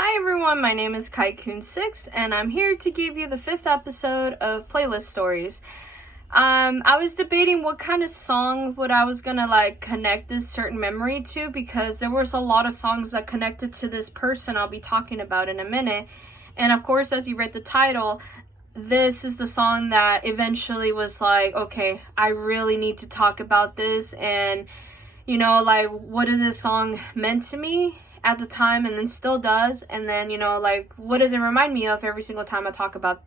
Hi everyone, my name is Kaikun6 and I'm here to give you the 5th episode of Playlist Stories. I was debating what kind of song I was gonna connect this certain memory to, because there was a lot of songs that connected to this person I'll be talking about in a minute. And of course, as you read the title, this is the song that eventually was like, okay, I really need to talk about this, and what did this song meant to me at the time and then still does, and then what does it remind me of every single time I talk about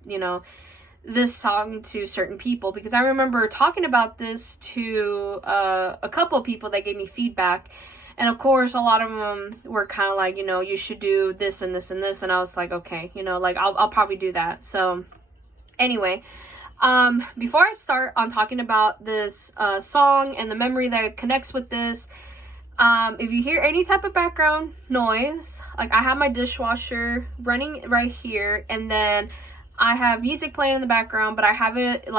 this song to certain people, because I remember talking about this to a couple of people that gave me feedback, and of course a lot of them were kind of like, you should do this and this and this, and I was like, okay, I'll probably do that. So anyway, before I start on talking about this song and the memory that connects with this, if you hear any type of background noise, I have my dishwasher running right here, and then I have music playing in the background, but I have it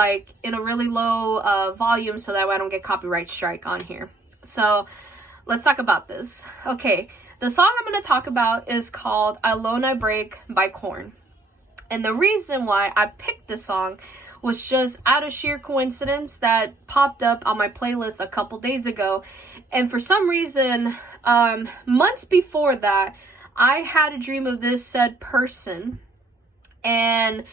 in a really low volume so that way I don't get copyright strike on here. So let's talk about this. Okay, the song I'm going to talk about is called Alone I Break by Korn. And the reason why I picked this song was just out of sheer coincidence that popped up on my playlist a couple days ago. And for some reason, months before that, I had a dream of this said person. And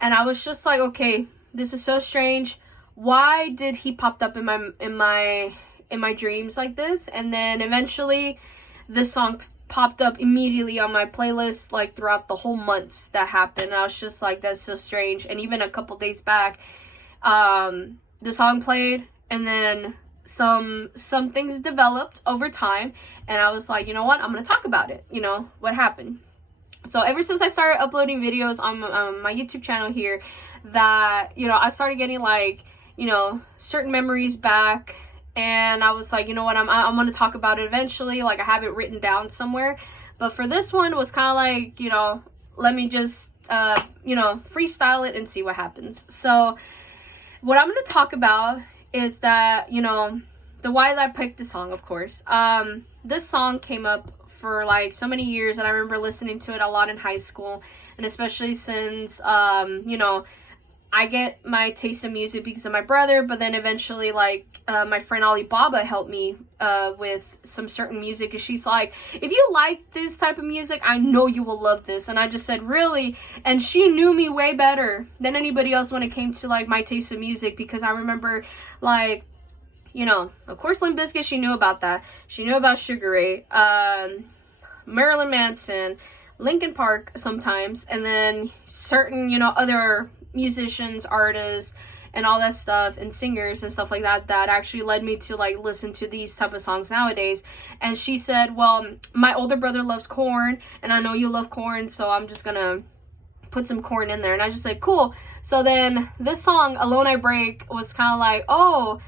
I was just like, okay, this is so strange. Why did he pop up in my dreams like this? And then eventually this song popped up immediately on my playlist throughout the whole months that happened. I was just like, that's so strange. And even a couple days back, the song played, and then some things developed over time, and I was like, you know what, I'm gonna talk about it, what happened. So ever since I started uploading videos on my YouTube channel here, that I started getting certain memories back. And I was like, you know what, I'm going to talk about it eventually. I have it written down somewhere. But for this one, it was kind of let me just, freestyle it and see what happens. So what I'm going to talk about is that, the why that I picked the song, of course. This song came up for so many years, and I remember listening to it a lot in high school. And especially since, I get my taste in music because of my brother, but then eventually, my friend Alibaba helped me with some certain music, and she's like, if you like this type of music, I know you will love this. And I just said, really? And she knew me way better than anybody else when it came to my taste in music, because I remember of course Limp Bizkit, she knew about that. She knew about Sugar Ray, Marilyn Manson, Linkin Park sometimes, and then certain other musicians, artists, and all that stuff, and singers and stuff like that, that actually led me to listen to these type of songs nowadays. And she said, well, my older brother loves Korn, and I know you love Korn, so I'm just gonna put some Korn in there. And I just said, cool. So then this song, Alone I Break, was kind of like, oh,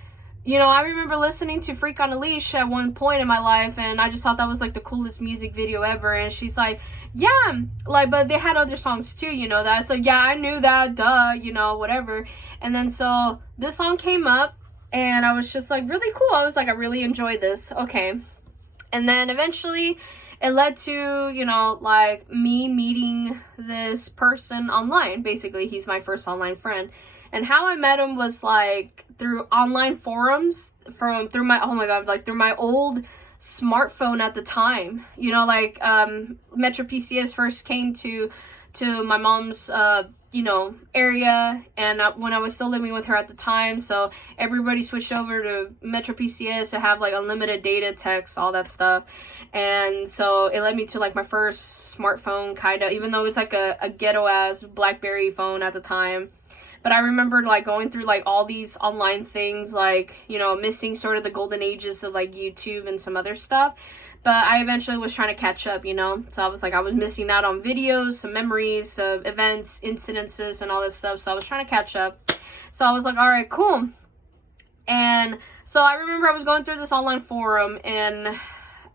I remember listening to Freak on a Leash at one point in my life, and I just thought that was the coolest music video ever. And she's like, yeah, but they had other songs too, that. So yeah, I knew that, duh, whatever. And then so this song came up, and I was just really cool. I was I really enjoyed this. Okay. And then eventually it led to, me meeting this person online. Basically, he's my first online friend. And how I met him was through online forums, through my old smartphone at the time. Metro PCS first came to my mom's area, and when I was still living with her at the time, so everybody switched over to Metro PCS to have unlimited data, text, all that stuff. And so it led me to my first smartphone, kind of, even though it was a ghetto ass BlackBerry phone at the time. But I remembered going through all these online things, missing sort of the golden ages of YouTube and some other stuff. But I eventually was trying to catch up, So I was I was missing out on videos, some memories, events, incidences, and all that stuff. So I was trying to catch up. So I was like, all right, cool. And so I remember I was going through this online forum, and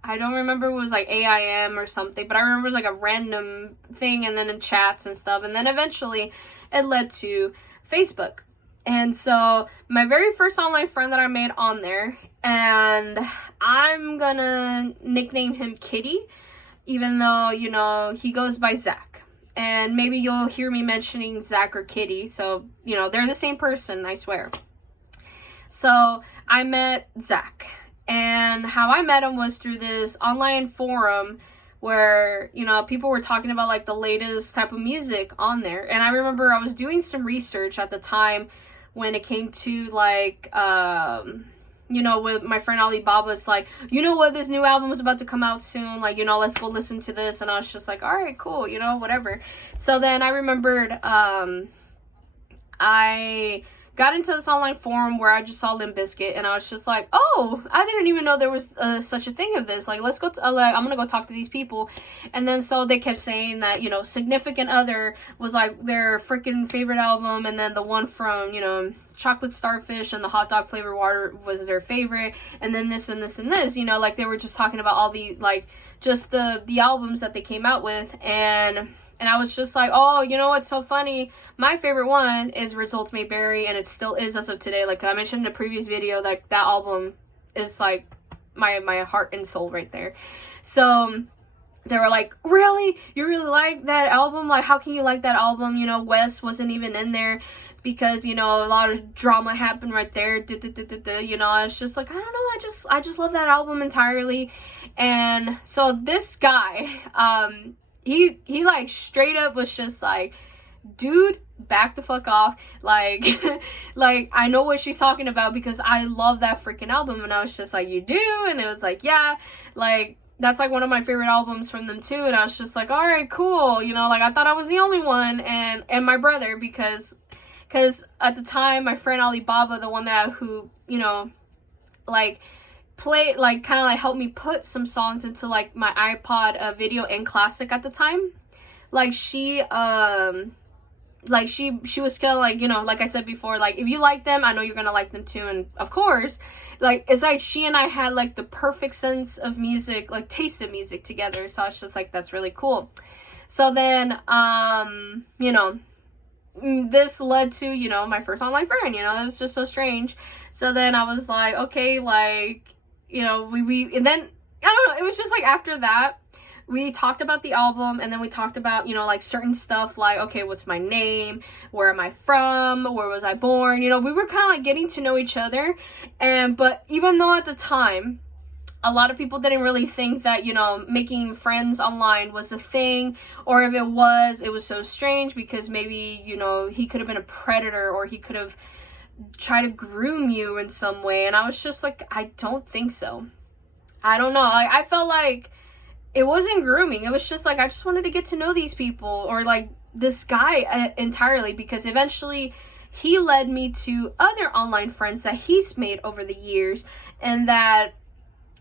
I don't remember, it was AIM or something, but I remember it was a random thing, and then in chats and stuff. And then eventually it led to Facebook. And so my very first online friend that I made on there, and I'm gonna nickname him Kitty, even though, you know, he goes by Zach. And maybe you'll hear me mentioning Zach or Kitty. So, you know, they're the same person, I swear. So I met Zach. And how I met him was through this online forum where, you know, people were talking about like the latest type of music on there. And I remember I was doing some research at the time when it came to like, you know, with my friend Alibaba's like, you know what, this new album is about to come out soon, like, you know, let's go listen to this. And I was just like, all right, cool, you know, whatever. So then I remembered I got into this online forum where I just saw Limp Bizkit, and I was just like, oh, I didn't even know there was such a thing of this. Like, let's go, like, I'm gonna go talk to these people. And then so they kept saying that, you know, Significant Other was like their freaking favorite album, and then the one from, you know, Chocolate Starfish and the Hot Dog Flavor Water was their favorite, and then this and this and this, you know, like they were just talking about all the, like, just the albums that they came out with. And I was just like, oh, you know what's so funny? My favorite one is Results May Vary, and it still is as of today. Like I mentioned in the previous video, like that album is like my heart and soul right there. So they were like, really? You really like that album? Like, how can you like that album? You know, Wes wasn't even in there because, you know, a lot of drama happened right there. You know, I was just like, I don't know. I just love that album entirely. And so this guy, he like straight up was just like, dude, back the fuck off. Like, like, I know what she's talking about because I love that freaking album. And I was just like, you do? And it was like, yeah, like, that's like one of my favorite albums from them too. And I was just like, all right, cool. You know, like I thought I was the only one, and my brother, because at the time, my friend Alibaba, the one that who, you know, like, play, like, kind of like helped me put some songs into like my iPod video and classic at the time. Like she was kind of like, you know, like I said before, like if you like them, I know you're gonna like them too. And of course, like it's like she and I had like the perfect sense of music, like taste in music together. So I was just like, that's really cool. So then you know, this led to, you know, my first online friend. You know, that was just so strange. So then I was like, okay, like, you know, we and then I don't know, it was just like after that we talked about the album, and then we talked about, you know, like certain stuff like, okay, what's my name, where am I from, where was I born, you know, we were kind of like getting to know each other. And but even though at the time a lot of people didn't really think that, you know, making friends online was a thing, or if it was so strange because maybe, you know, he could have been a predator, or he could have tried to groom you in some way. And I was just like, I don't think so. I don't know. Like, I felt like it wasn't grooming. It was just like, I just wanted to get to know these people, or like this guy entirely, because eventually he led me to other online friends that he's made over the years, and that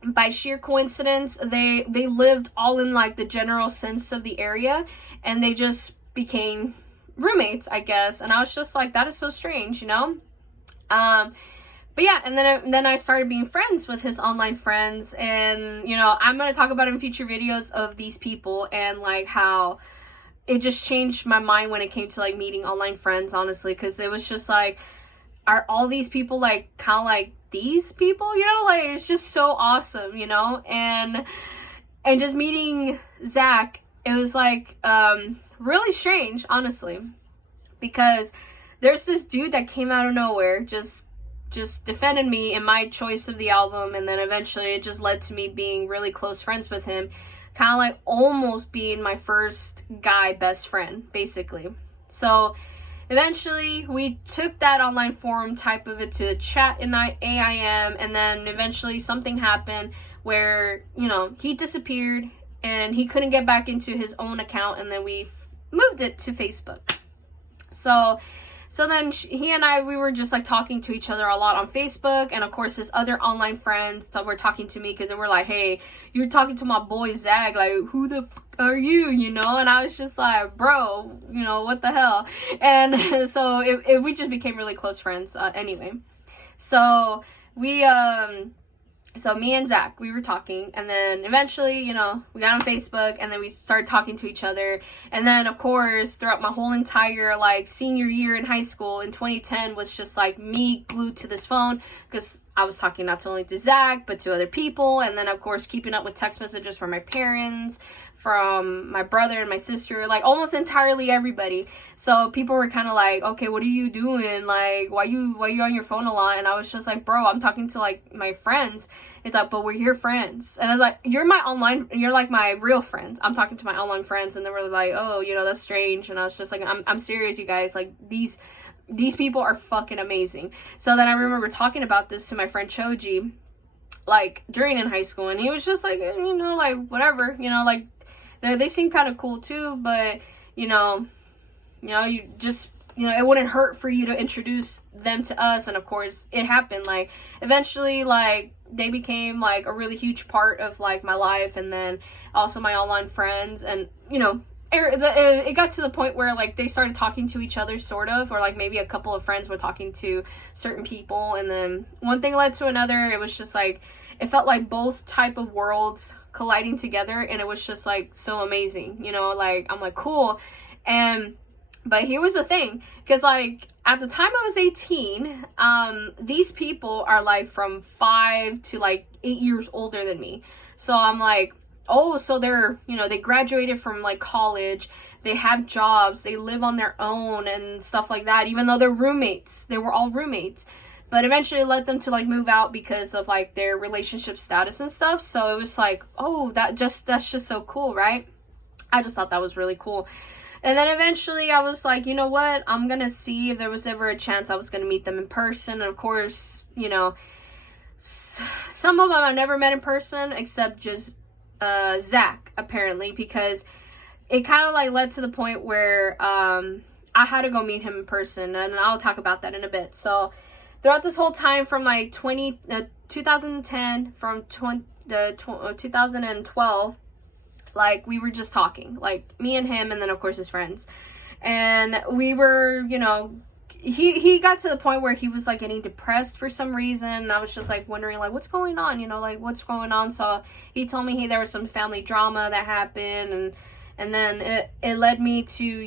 by sheer coincidence, they lived all in like the general sense of the area, and they just became roommates, I guess. And I was just like, that is so strange, you know? But yeah, and then I started being friends with his online friends, and, you know, I'm going to talk about in future videos of these people, and like how it just changed my mind when it came to like meeting online friends, honestly, because it was just like, are all these people like kind of like these people, you know? Like, it's just so awesome, you know? And just meeting Zach, it was like really strange, honestly, because there's this dude that came out of nowhere, just defended me in my choice of the album, and then eventually it just led to me being really close friends with him, kind of like almost being my first guy best friend, basically. So eventually we took that online forum type of it to chat in AIM, and then eventually something happened where, you know, he disappeared and he couldn't get back into his own account, and then we moved it to Facebook. So then he and I, we were just like talking to each other a lot on Facebook, and of course his other online friends that were talking to me, because they were like, hey, you're talking to my boy Zach, like, who the fuck are you, you know? And I was just like, bro, you know, what the hell? And so we just became really close friends anyway. So so me and Zach, we were talking, and then eventually, you know, we got on Facebook, and then we started talking to each other. And then, of course, throughout my whole entire, like, senior year in high school in 2010 was just, like, me glued to this phone, because I was talking not only to Zach, but to other people. And then, of course, keeping up with text messages from my parents, from my brother and my sister, like almost entirely everybody. So people were kind of like, okay, what are you doing? Like, why you on your phone a lot? And I was just like, bro, I'm talking to like my friends. It's like, but we're your friends. And I was like, you're like my real friends. I'm talking to my online friends. And they were like, oh, that's strange. And I was just like, I'm serious, you guys. Like, these people are fucking amazing. So then I remember talking about this to my friend Choji, like, during in high school. And he was just like, like, whatever. Like, they seem kind of cool too. But, you just... it wouldn't hurt for you to introduce them to us. And of course, it happened. Like, eventually, like, they became, like, a really huge part of, like, my life. And then also my online friends. And, it got to the point where, like, they started talking to each other, sort of. Or, like, maybe a couple of friends were talking to certain people. And then one thing led to another. It was just, like, it felt like both type of worlds colliding together. And it was just, like, so amazing. Like, I'm like, cool. But here was the thing, because, like, at the time I was 18, these people are, like, from 5 to, like, 8 years older than me. So I'm like, oh, so they're, they graduated from, like, college, they have jobs, they live on their own and stuff like that, even though they're roommates. They were all roommates. But eventually it led them to, like, move out because of, like, their relationship status and stuff. So it was like, oh, that's just so cool, right? I just thought that was really cool. And then eventually I was like, you know what? I'm going to see if there was ever a chance I was going to meet them in person. And of course, some of them I never met in person except just Zach, apparently, because it kind of like led to the point where I had to go meet him in person. And I'll talk about that in a bit. So throughout this whole time from like 2010, from 2012, like, we were just talking, like, me and him, and then, of course, his friends. And we were, he got to the point where he was, like, getting depressed for some reason. And I was just, like, wondering, like, what's going on? Like, what's going on? So he told me there was some family drama that happened. And then it led me to,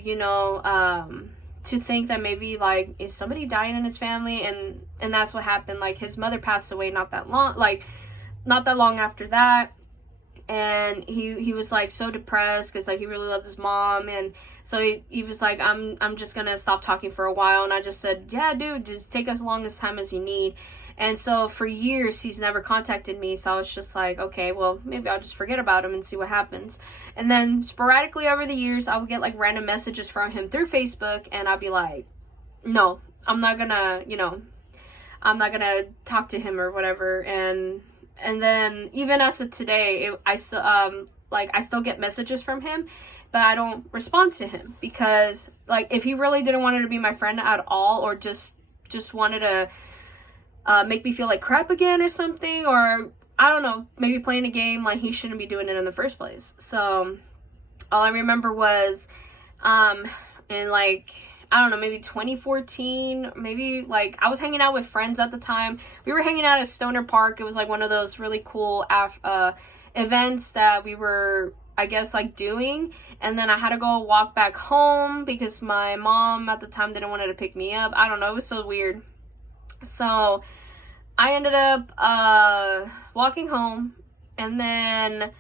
to think that maybe, like, is somebody dying in his family? And that's what happened. Like, his mother passed away not that long after that. And he was, like, so depressed because, like, he really loved his mom. And so he was like, I'm just going to stop talking for a while. And I just said, yeah, dude, just take as long as time as you need. And so for years, he's never contacted me. So I was just like, okay, well, maybe I'll just forget about him and see what happens. And then sporadically over the years, I would get, like, random messages from him through Facebook. And I'd be like, no, I'm not going to, I'm not going to talk to him or whatever. And then even as of today, I still get messages from him, but I don't respond to him because, like, if he really didn't want to be my friend at all, or just wanted to make me feel like crap again or something, or I don't know, maybe playing a game, like, he shouldn't be doing it in the first place. So all I remember was in, like, I don't know, maybe 2014, maybe, like, I was hanging out with friends at the time. We were hanging out at Stoner Park. It was, like, one of those really cool events that we were, I guess, like, doing. And then I had to go walk back home because my mom at the time didn't want to pick me up. I don't know, it was so weird. So I ended up walking home, and then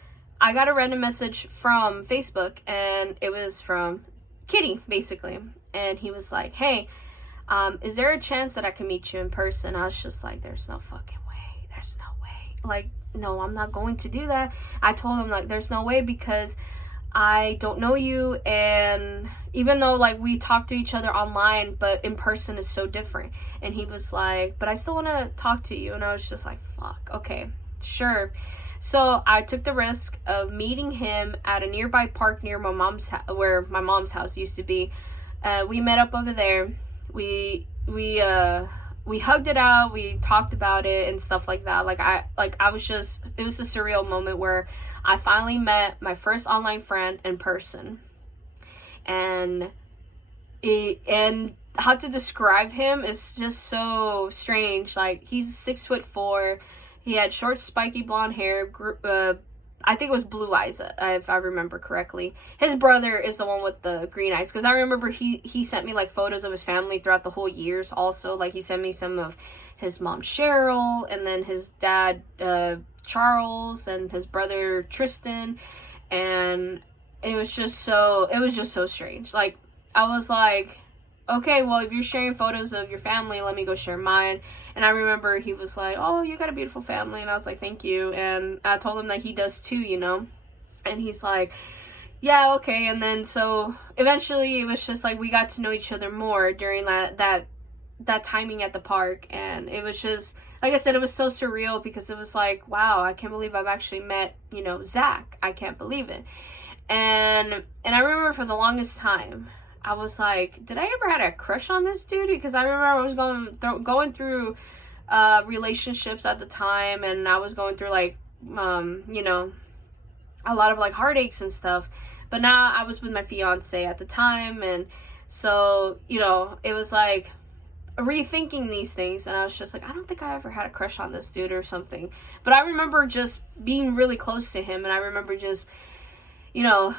I got a random message from Facebook, and it was from Kitty, basically. And he was like, hey, is there a chance that I can meet you in person? I was just like, there's no fucking way. There's no way. Like, no, I'm not going to do that. I told him, like, there's no way because I don't know you. And even though, like, we talk to each other online, but in person is so different. And he was like, but I still want to talk to you. And I was just like, fuck, okay, sure. So I took the risk of meeting him at a nearby park near my mom's where my mom's house used to be. We met up over there. We hugged it out. We talked about it and stuff like that. It was a surreal moment where I finally met my first online friend in person. And how to describe him is just so strange. Like, he's 6'4". He had short, spiky blonde hair. I think it was blue eyes, if I remember correctly. His brother is the one with the green eyes, because I remember he sent me, like, photos of his family throughout the whole years also. Like, he sent me some of his mom Cheryl, and then his dad Charles, and his brother Tristan. And it was just so strange. Like, I was like, okay, well, if you're sharing photos of your family, let me go share mine. And I remember he was like, oh, you got a beautiful family. And I was like, thank you. And I told him that he does too, you know. And he's like, yeah, okay. And then so eventually it was just like we got to know each other more during that timing at the park. And it was just, like I said, it was so surreal, because it was like, wow, I can't believe I've actually met, you know, Zach. I can't believe it. And I remember for the longest time, I was like, did I ever had a crush on this dude? Because I remember I was going through relationships at the time, and I was going through like, you know, a lot of like heartaches and stuff. But now I was with my fiance at the time, and so, you know, it was like rethinking these things, and I was just like, I don't think I ever had a crush on this dude or something. But I remember just being really close to him, and I remember just, you know,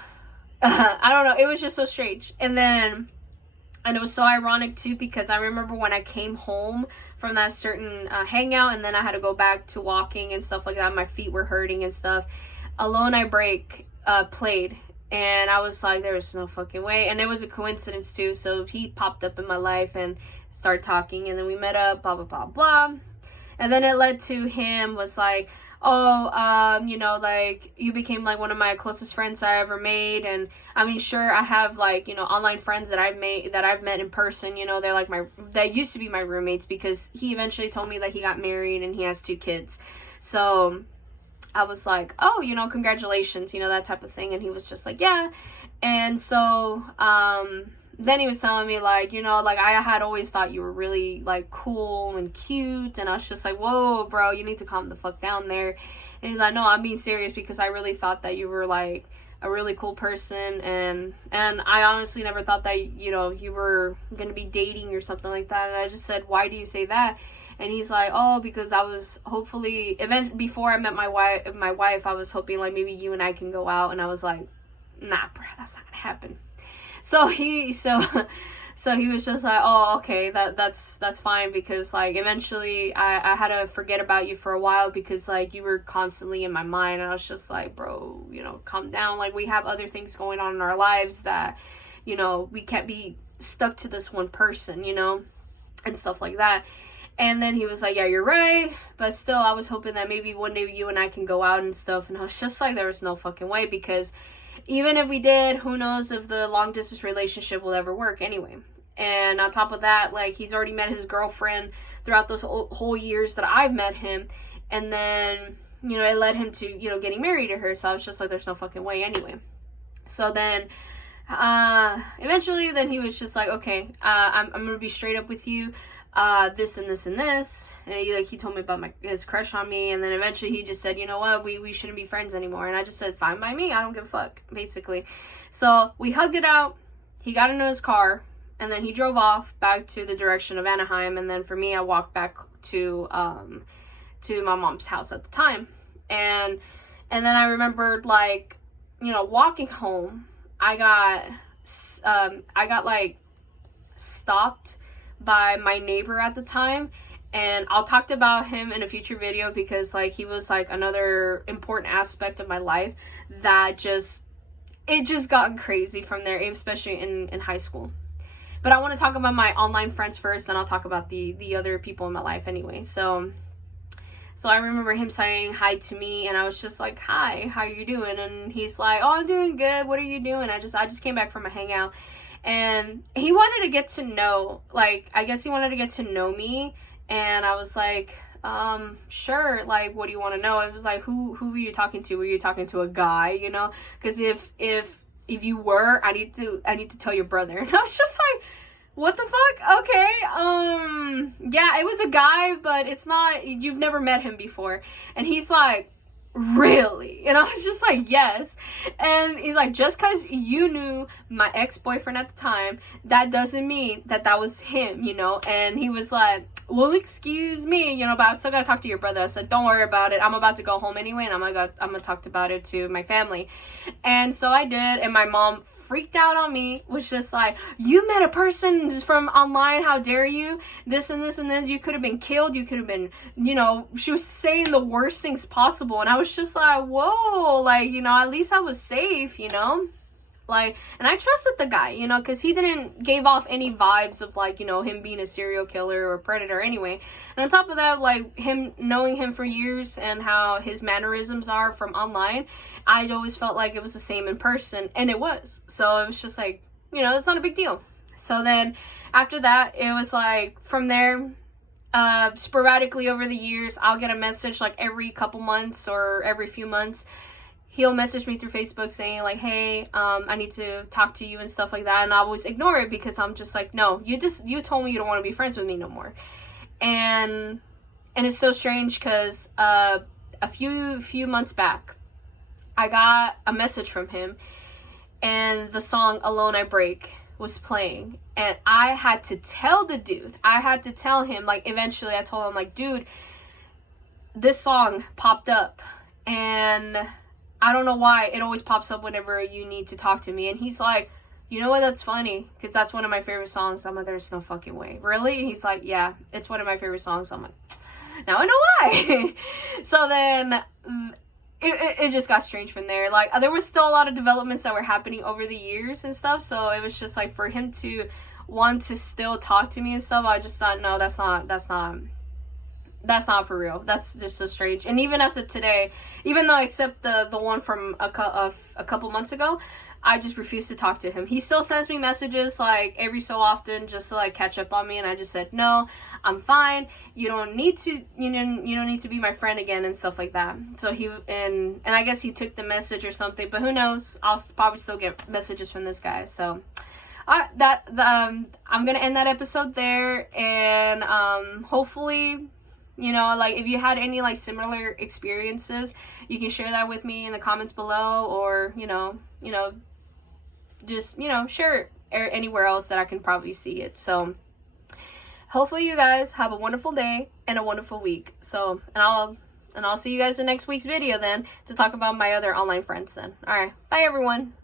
I don't know, it was just so strange. And it was so ironic too, because I remember when I came home from that certain hangout, and then I had to go back to walking and stuff like that, my feet were hurting and stuff. Alone I Break played, and I was like, there was no fucking way. And it was a coincidence too, so he popped up in my life and started talking, and then we met up, blah blah blah blah. And then it led to him was like, oh, you know, like, you became like one of my closest friends I ever made. And I mean, sure, I have like, you know, online friends that I've met in person, you know, they're like that used to be my roommates, because he eventually told me that he got married and he has 2 kids. So I was like, oh, you know, congratulations, you know, that type of thing. And he was just like, yeah. And so then he was telling me, like, you know, like, I had always thought you were really, like, cool and cute. And I was just like, whoa, bro, you need to calm the fuck down there. And he's like, no, I'm being serious, because I really thought that you were, like, a really cool person. And I honestly never thought that, you know, you were going to be dating or something like that. And I just said, why do you say that? And he's like, oh, because I was hopefully, before I met my wife, I was hoping, like, maybe you and I can go out. And I was like, nah, bro, that's not going to happen. So he was just like, oh, okay, that's fine, because like eventually I had to forget about you for a while, because like you were constantly in my mind. And I was just like, bro, you know, calm down. Like, we have other things going on in our lives that, you know, we can't be stuck to this one person, you know, and stuff like that. And then he was like, yeah, you're right, but still, I was hoping that maybe one day you and I can go out and stuff. And I was just like, there was no fucking way, because even if we did, who knows if the long distance relationship will ever work anyway. And on top of that, like, he's already met his girlfriend throughout those whole years that I've met him. And then, you know, it led him to, you know, getting married to her. So I was just like, there's no fucking way anyway. So then, eventually, then he was just like, okay, I'm going to be straight up with you. This and this and this. And he told me about his crush on me. And then eventually he just said, you know what, we shouldn't be friends anymore. And I just said, fine by me, I don't give a fuck, basically. So we hugged it out. He got into his car, and then he drove off back to the direction of Anaheim. And then for me, I walked back to my mom's house at the time. And then I remembered, like, you know, walking home, I got like stopped by my neighbor at the time. And I'll talk about him in a future video, because like he was like another important aspect of my life that just got crazy from there, especially in high school. But I want to talk about my online friends first, then I'll talk about the other people in my life anyway. So I remember him saying hi to me, and I was just like, hi, how you doing? And he's like, oh, I'm doing good, what are you doing? I just came back from a hangout. And he wanted to get to know, like, I guess he wanted to get to know me. And I was like, sure, like, what do you want to know? I was like, who were you talking to? Were you talking to a guy, you know? Because if you were, I need to tell your brother. And I was just like, what the fuck? Okay, yeah, it was a guy, but it's not, you've never met him before. And he's like, really? And I was just like, yes. And he's like, just because you knew my ex-boyfriend at the time, that doesn't mean that was him, you know? And he was like, well, excuse me, you know, but I still gotta talk to your brother. I said, don't worry about it, I'm about to go home anyway, and I'm gonna talk about it to my family. And so I did, and my mom freaked out on me, was just like, you met a person from online, how dare you, this and this and this, you could have been killed, you could have been, you know, she was saying the worst things possible. And I was just like, whoa, like, you know, at least I was safe, you know. Like, and I trusted the guy, you know, because he didn't gave off any vibes of, like, you know, him being a serial killer or predator anyway. And on top of that, like, him knowing him for years and how his mannerisms are from online, I always felt like it was the same in person, and it was. So it was just like, you know, it's not a big deal. So then after that, it was like, from there, sporadically over the years, I'll get a message like every couple months or every few months. He'll message me through Facebook saying like, hey, I need to talk to you and stuff like that. And I always ignore it because I'm just like, no, you told me you don't want to be friends with me no more. And it's so strange because a few months back, I got a message from him, and the song Alone I Break was playing. And I had to tell the dude, like, eventually I told him, like, dude, this song popped up, and I don't know why it always pops up whenever you need to talk to me. And he's like, you know what, that's funny, because that's one of my favorite songs. I'm like, there's no fucking way. Really? And he's like, yeah, it's one of my favorite songs. I'm like, now I know why. So then it just got strange from there. Like, there was still a lot of developments that were happening over the years and stuff. So it was just like, for him to want to still talk to me and stuff, I just thought, no, that's not for real. That's just so strange. And even as of today, even though I accept the one from a couple months ago, I just refuse to talk to him. He still sends me messages like every so often just to like catch up on me, and I just said, no, I'm fine. You don't need to be my friend again and stuff like that. So and I guess he took the message or something, but who knows? I'll probably still get messages from this guy. So I'm gonna end that episode there, and hopefully, you know, like, if you had any like similar experiences, you can share that with me in the comments below, or you know, just, you know, share it anywhere else that I can probably see it. So hopefully you guys have a wonderful day and a wonderful week. So, and I'll see you guys in next week's video then to talk about my other online friends then. All right, bye everyone.